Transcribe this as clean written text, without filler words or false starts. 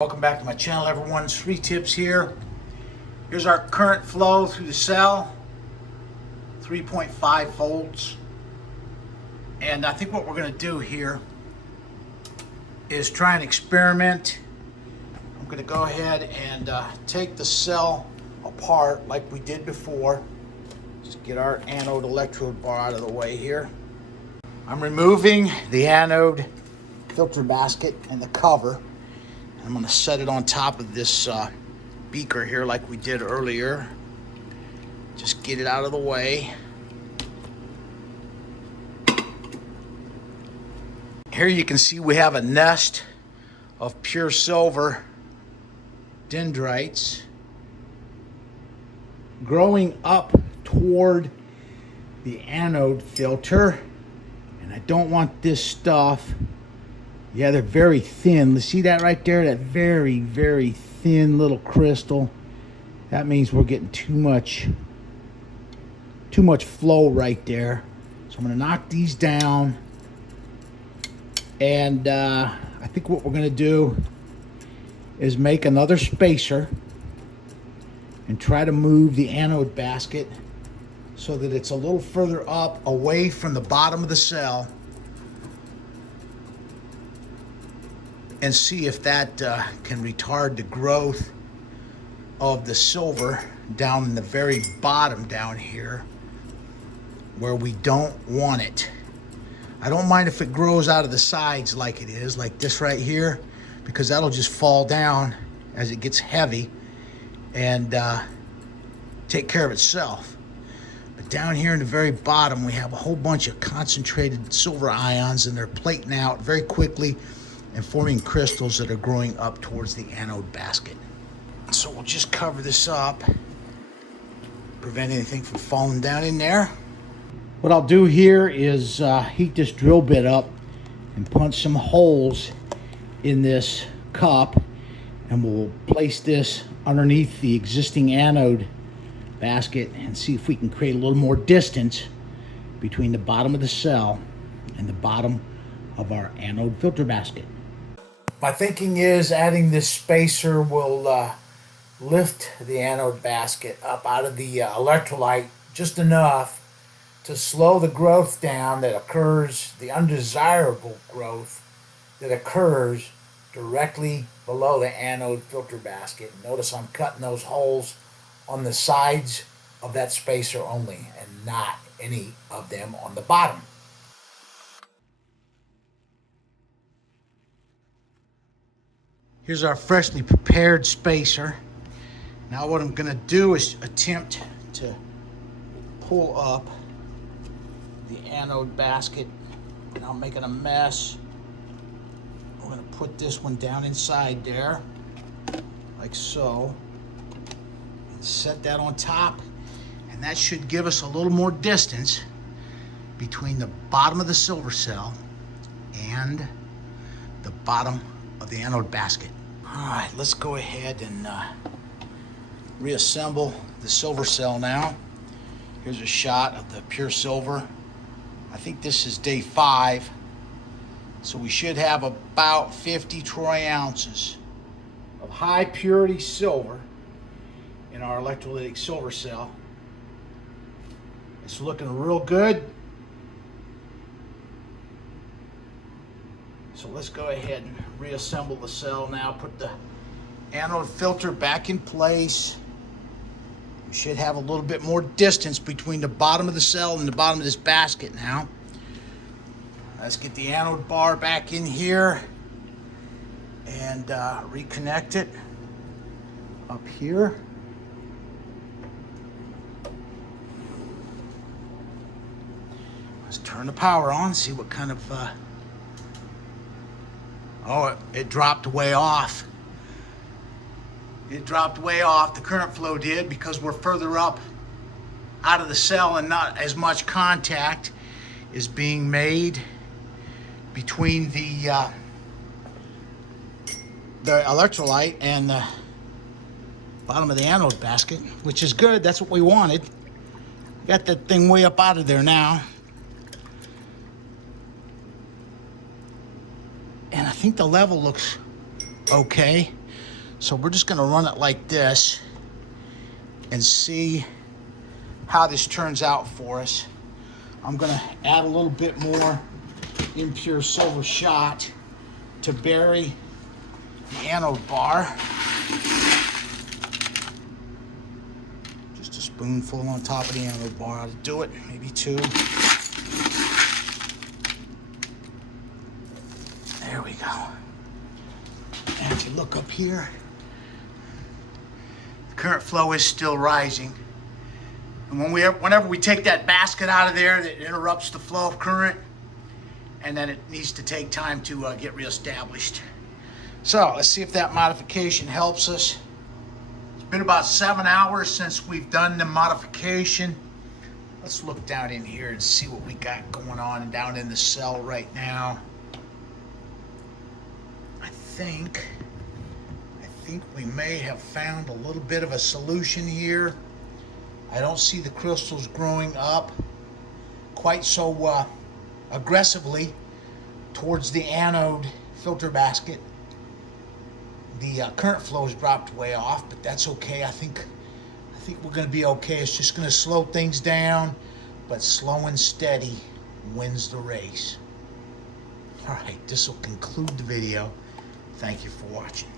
Welcome back to my channel, everyone. 3 tips here. Here's our current flow through the cell, 3.5 volts. And I think what we're going to do here is try and experiment. I'm going to go ahead and take the cell apart like we did before. Just get our anode electrode bar out of the way here. I'm removing the anode filter basket and the cover. I'm going to set it on top of this beaker here like we did earlier. Just get it out of the way. Here you can see we have a nest of pure silver dendrites growing up toward the anode filter. And I don't want this stuff. Yeah, they're very thin. See that right there? That very, very thin little crystal. That means we're getting too much flow right there. So I'm going to knock these down. And I think what we're going to do is make another spacer and try to move the anode basket so that it's a little further up away from the bottom of the cell. And see if that can retard the growth of the silver down in the very bottom down here where we don't want it. I don't mind if it grows out of the sides like it is, like this right here, because that'll just fall down as it gets heavy and take care of itself. But down here in the very bottom, we have a whole bunch of concentrated silver ions, and they're plating out very quickly and forming crystals that are growing up towards the anode basket. So we'll just cover this up, prevent anything from falling down in there. What I'll do here is heat this drill bit up and punch some holes in this cup, and we'll place this underneath the existing anode basket and see if we can create a little more distance between the bottom of the cell and the bottom of our anode filter basket. My thinking is adding this spacer will lift the anode basket up out of the electrolyte just enough to slow the growth down that occurs, the undesirable growth that occurs directly below the anode filter basket. Notice I'm cutting those holes on the sides of that spacer only and not any of them on the bottom. Here's our freshly prepared spacer. Now what I'm going to do is attempt to pull up the anode basket without making a mess. We're going to put this one down inside there, like so, and set that on top. And that should give us a little more distance between the bottom of the silver cell and the bottom of the anode basket. All right, let's go ahead and reassemble the silver cell now. Here's a shot of the pure silver. I think this is day 5. So we should have about 50 troy ounces of high purity silver in our electrolytic silver cell. It's looking real good. So let's go ahead and reassemble the cell now. Put the anode filter back in place. We should have a little bit more distance between the bottom of the cell and the bottom of this basket now. Let's get the anode bar back in here and reconnect it up here. Let's turn the power on, see what kind of oh, it dropped way off. It dropped way off, the current flow did, because we're further up out of the cell and not as much contact is being made between the electrolyte and the bottom of the anode basket, which is good. That's what we wanted. Got that thing way up out of there now. And I think the level looks okay. So we're just going to run it like this and see how this turns out for us. I'm going to add a little bit more impure silver shot to bury the anode bar. Just a spoonful on top of the anode bar ought to do it, maybe 2. There we go. And if you look up here, the current flow is still rising. And whenever we take that basket out of there, that interrupts the flow of current, and then it needs to take time to get reestablished. So let's see if that modification helps us. It's been about 7 hours since we've done the modification. Let's look down in here and see what we got going on down in the cell right now. I think we may have found a little bit of a solution here. I don't see the crystals growing up quite so aggressively towards the anode filter basket. The current flow has dropped way off, but that's okay. I think we're going to be okay. It's just going to slow things down, but slow and steady wins the race. All right, this will conclude the video. Thank you for watching.